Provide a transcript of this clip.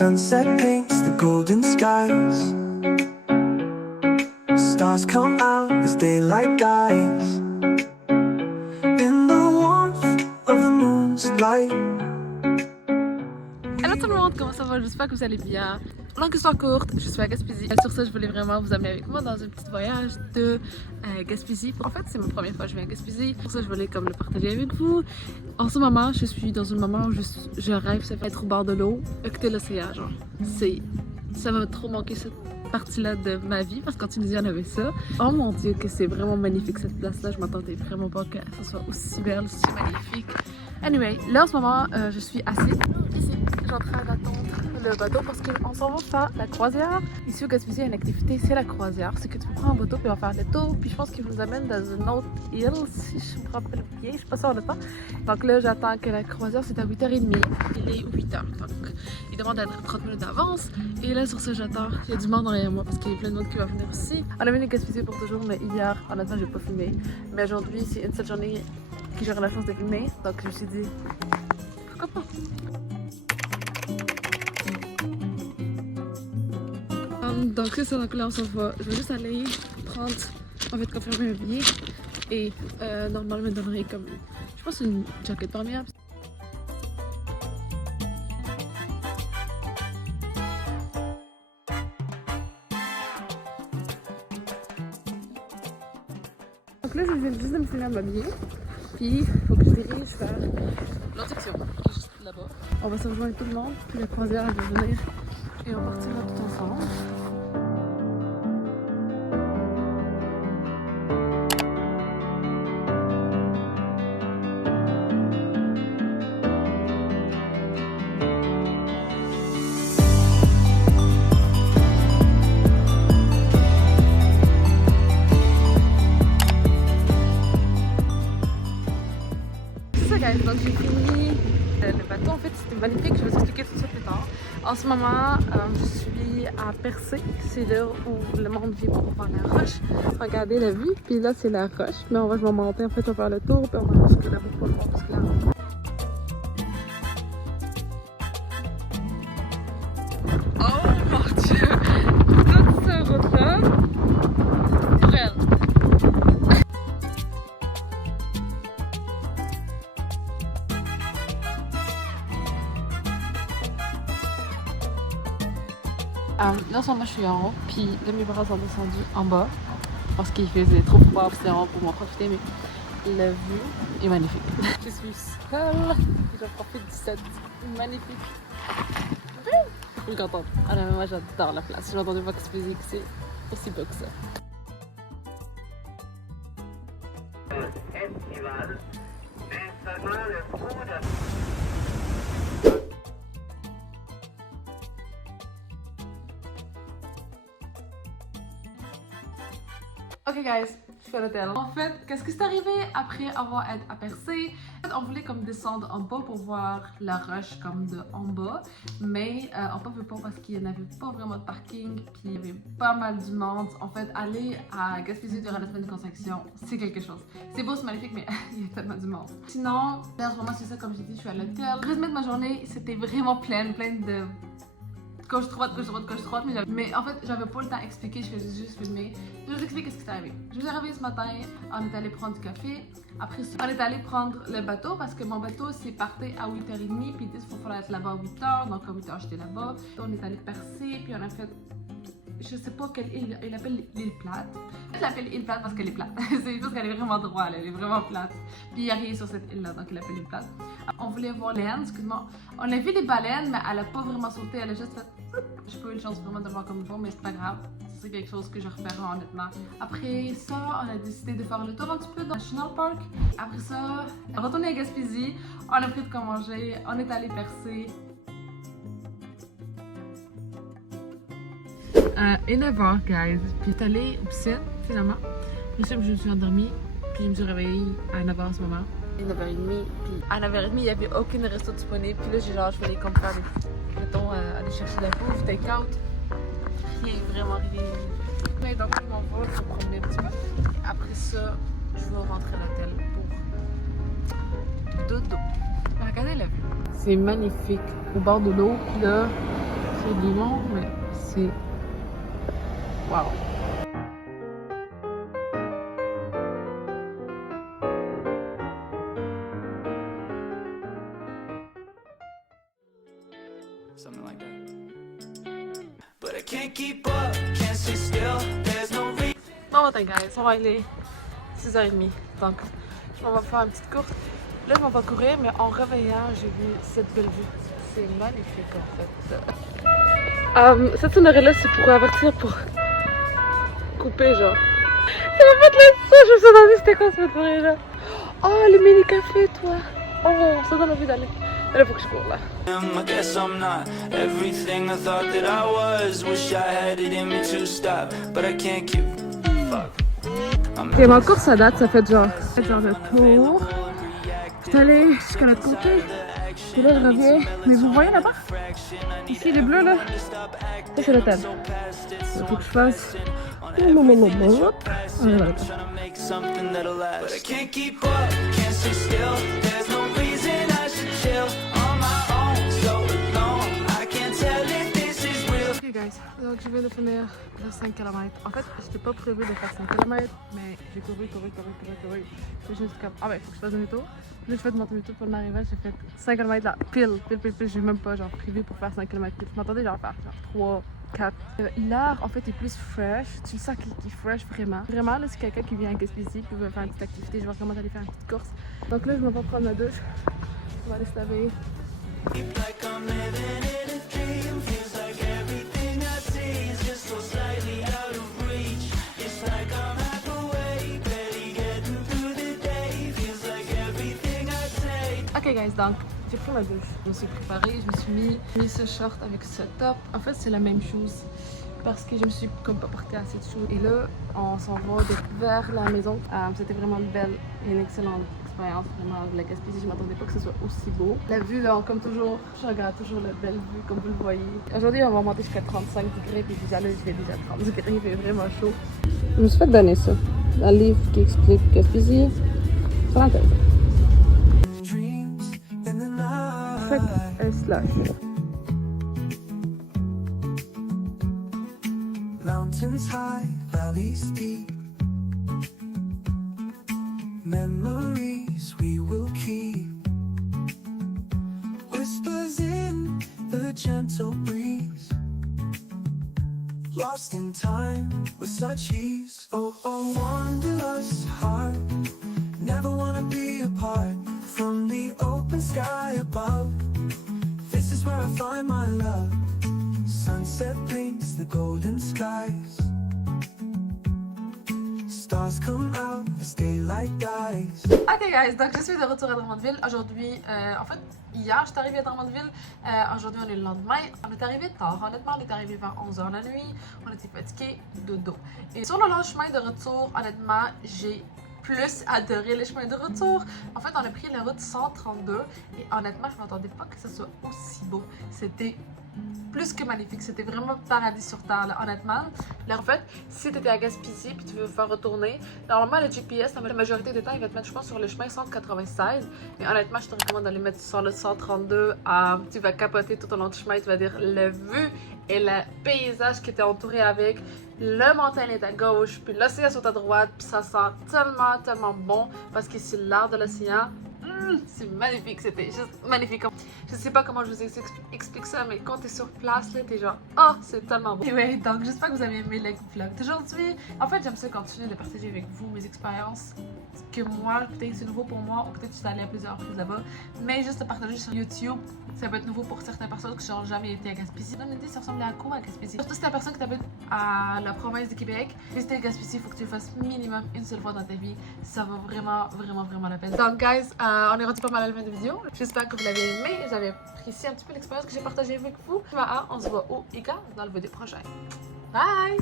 sunset paints the golden skies. Stars come out as daylight dies in the warmth of the moon's light. Hello tout le monde, comment ça va? J'espère que vous allez bien. Longue histoire courte, je suis à Gaspésie. Sur ça, je voulais vraiment vous amener avec moi dans un petit voyage de Gaspésie. En fait, c'est ma première fois que je viens à Gaspésie. Pour ça, je voulais comme le partager avec vous. En ce moment, je suis dans un moment où je rêve, ça fait être au bord de l'eau, écouter l'océan. Genre, ça m'a trop manqué cette partie-là de ma vie parce qu'en Tunisie, on avait ça. Oh mon Dieu, que c'est vraiment magnifique cette place-là. Je m'attendais vraiment pas que ça soit aussi belle, aussi magnifique. Anyway, là en ce moment, je suis assise ici. Je suis en train d'attendre le bateau parce qu'on s'en va faire la croisière. Ici au Gaspésie, il y a une activité, c'est la croisière. C'est que tu prends un bateau puis on va faire le tour. Puis je pense qu'il nous amène dans une autre île, si je me rappelle bien. Je suis pas sûre de temps. Donc là, j'attends que la croisière, c'est à 8h30. Il est 8h. Donc il demande à 30 minutes d'avance. Et là, sur ça, j'attends. Il y a du monde derrière moi parce qu'il y a plein de monde qui va venir aussi. On a venu à Gaspésie pour toujours, mais hier, honnêtement, j'ai pas filmé. Mais aujourd'hui, c'est une seule journée que j'aurai la chance de filmer. Donc je me suis dit, pourquoi pas? Donc c'est ça, donc là on s'en va. Je vais juste aller prendre, en fait, confirmer un billet. Et normalement, il me donnerait comme, je pense, une jaquette perméable. Donc là, je viens juste de me finir m'habiller. Puis il faut que je dirige vers l'autre section, qui est juste là-bas. On va se rejoindre tout le monde, puis la croisière elle va venir et on partira tout ensemble. Donc j'ai fini le bateau, en fait c'était magnifique, je vais vous expliquer tout ça plus tard. En ce moment, je suis à Percé, c'est là où le monde vient pour voir la roche. Regardez la vue, puis là c'est la roche, mais je vais monter, en fait on va faire le tour, puis on va jusque là-bas pour le voir parce que là... Oh mon Dieu! Toute cette route-là, pour elle. Là en ce moment je suis en haut, puis là mes bras sont descendus en bas parce qu'il faisait trop froid pour m'en profiter, mais la vue est magnifique. Je suis seule, je profite de cette magnifique vue. Je suis contente. Alors moi j'adore la place, j'ai entendu voir que c'est aussi beau que ça. Ok guys, je suis à l'hôtel. En fait, qu'est-ce qui s'est arrivé après avoir été à Percé? En fait, on voulait comme descendre en bas pour voir la roche comme de en bas, mais on ne peut pas parce qu'il n'y avait pas vraiment de parking, puis il y avait pas mal du monde. En fait, aller à Gaspésie durant la semaine de construction, c'est quelque chose. C'est beau, c'est magnifique, mais il y a tellement du monde. Sinon, en ce moment, c'est ça, comme j'ai dit, je suis à l'hôtel. Le résumé de ma journée, c'était vraiment plein de gauche droite, mais en fait j'avais pas le temps d'expliquer, je faisais juste filmer. Je vais vous expliquer ce qui s'est arrivé. Je suis arrivée ce matin, on est allé prendre du café, après ça, on est allé prendre le bateau parce que mon bateau s'est parti à 8h30, puis il faut être là-bas à 8h, donc à 8h j'étais là-bas. On est allé Percé, puis on a fait, je sais pas quelle île, il appelle l'île plate. Il l'appelle île plate parce qu'elle est plate, c'est juste qu'elle est vraiment droite, elle est vraiment plate. Puis il n'y a rien sur cette île-là, donc il l'appelle l'île plate. On voulait voir les baleines, excuse-moi. On a vu les baleines, mais elle a pas vraiment sauté, elle a juste fait... J'ai pas eu une chance vraiment de le voir comme il faut, mais c'est pas grave. C'est quelque chose que je referai honnêtement. Après ça, on a décidé de faire le tour un petit peu dans le National Park. Après ça, on est retourné à Gaspésie, on a pris de quoi manger, on est allé Percé. Et 9h, guys. Puis j'étais allée au piscine, finalement. Puis je me suis endormie, puis je me suis réveillée à 9h en ce moment. 9h30, puis à 9h30, il n'y avait aucune resto disponible. Puis là, je voulais comme faire des... mettons, aller chercher la bouffe, take-out. Rien, vraiment rien. Mais donc, je m'en vais, je vais promener un petit peu. Après ça, je vais rentrer à l'hôtel pour dodo. Regardez la vue. C'est magnifique. Au bord de l'eau, puis là, C'est limon, mais c'est... Wow! Something like that. But I can't keep up, can't sit still, there's no reason. Bon matin guys, on va aller 6h30, donc on va faire une petite course. Là je m'en vais courir, mais en reveillant, j'ai vu cette belle vue. C'est magnifique en fait. Cette sonnerie-là, c'est pour avertir, pour couper genre. Ça m'a fait le son, je me suis demandé c'était quoi ce bruit-là. Oh, le mini-café toi. Oh, ça donne envie d'aller. Mais là, faut que je cours là. I guess I'm not everything I thought that I was. Wish I had it in me to stop, but I can't keep. Fuck. Ok, ma course à date, ça fait genre le tour. Je suis allée jusqu'à l'autre côté. Puis là, je reviens. Mais vous voyez là-bas? Ici, les bleus là. Ça, c'est l'hôtel. Il faut que je fasse. On va là. Something that'll last. But I can't keep up, can't sit still. There's no reason I should chill on my own, so alone. I can't tell if this is real. Ok guys, donc je viens de finir le 5 km. En fait, je n'étais pas prévu de faire 5 km, mais j'ai couru. J'ai juste comme, ah ben, faut que je fasse demi-tour. Puis là, je fais de mon demi-tour pour l'arrivée, j'ai fait 5 km là, pile. J'ai même pas genre prévu pour faire 5 km. Je m'attendais genre à faire genre 3, 4. L'air en fait est plus fresh, tu le sens qu'il est fresh vraiment. Vraiment là, c'est quelqu'un qui vient à Gaspésie puis veut faire une petite activité, je vais vraiment aller faire une petite course. Donc là, je m'en vais prendre ma douche. On va aller se laver. Like I'm living in a dream, feels like everything I see is just so slightly out of reach. It's like I'm half awake, barely getting through the day. Feels like everything I say. Ok guys, donc j'ai pris ma douche, je me suis préparée, je me suis mis ce short avec ce top. En fait, c'est la même chose parce que je me suis comme pas portée assez de choses. Et là, on s'en va vers la maison. C'était vraiment une belle et une excellente expérience, vraiment de la Gaspésie. Je m'attendais pas que ce soit aussi beau. La vue là, comme toujours, je regarde toujours la belle vue comme vous le voyez. Aujourd'hui, on va monter jusqu'à 35 degrés, puis déjà là, je vais déjà 30 degrés, il fait vraiment chaud. Je me suis fait donner ça, un livre qui explique Gaspésie. Parenthèse. Dreams in the night. Faites un slash. Mountains high, valleys deep. Memories we will keep. Whispers in the gentle breeze. Lost in time with such ease. Oh, oh, wanderlust heart. Never wanna be apart from the open sky above. This is where I find my love. Sunset paints the golden skies. Stars come out as daylight dies. Ok guys, donc je suis de retour à Drummondville. Aujourd'hui, en fait, hier j'étais arrivée à Drummondville. Aujourd'hui on est le lendemain. On est arrivé tard, honnêtement on est arrivé vers 11h la nuit. On était fatigués, dodo. Et sur le long chemin de retour, honnêtement, j'ai plus adoré les chemins de retour. En fait, on a pris la route 132 et honnêtement, je m'attendais pas que ce soit aussi beau. C'était plus que magnifique, c'était vraiment paradis sur terre, là, honnêtement. Là, en fait, si tu étais à Gaspésie puis tu veux faire retourner, normalement le GPS, la majorité du temps, il va te mettre, je pense, sur le chemin 196. Mais honnêtement, je te recommande d'aller mettre sur le 132. Tu vas capoter tout au long du chemin, tu vas dire la vue et le paysage qui était entouré avec. Le montagne est à gauche, puis l'océan est à droite, puis ça sent tellement bon parce que c'est l'air de l'océan. C'est magnifique, c'était juste magnifique. Je sais pas comment je vous explique ça, mais quand t'es sur place, là, t'es genre, oh, c'est tellement beau. Anyway, donc j'espère que vous avez aimé le vlog d'aujourd'hui. En fait, j'aime ça continuer de partager avec vous mes expériences que moi, peut-être c'est nouveau pour moi, ou peut-être je suis allée à plusieurs reprises là-bas, mais juste de partager sur YouTube, ça peut être nouveau pour certaines personnes qui n'ont jamais été à Gaspésie. Donne une idée, ça ressemble à quoi à Gaspésie? Surtout si t'es la personne qui habite à la province du Québec, visiter Gaspésie, il faut que tu le fasses minimum une seule fois dans ta vie. Ça vaut vraiment la peine. Donc, guys, on est rendu pas mal à la fin de la vidéo. J'espère que vous l'avez aimé. J'avais apprécié un petit peu l'expérience que j'ai partagée avec vous. On se voit au IGA dans le vidéo prochain. Bye!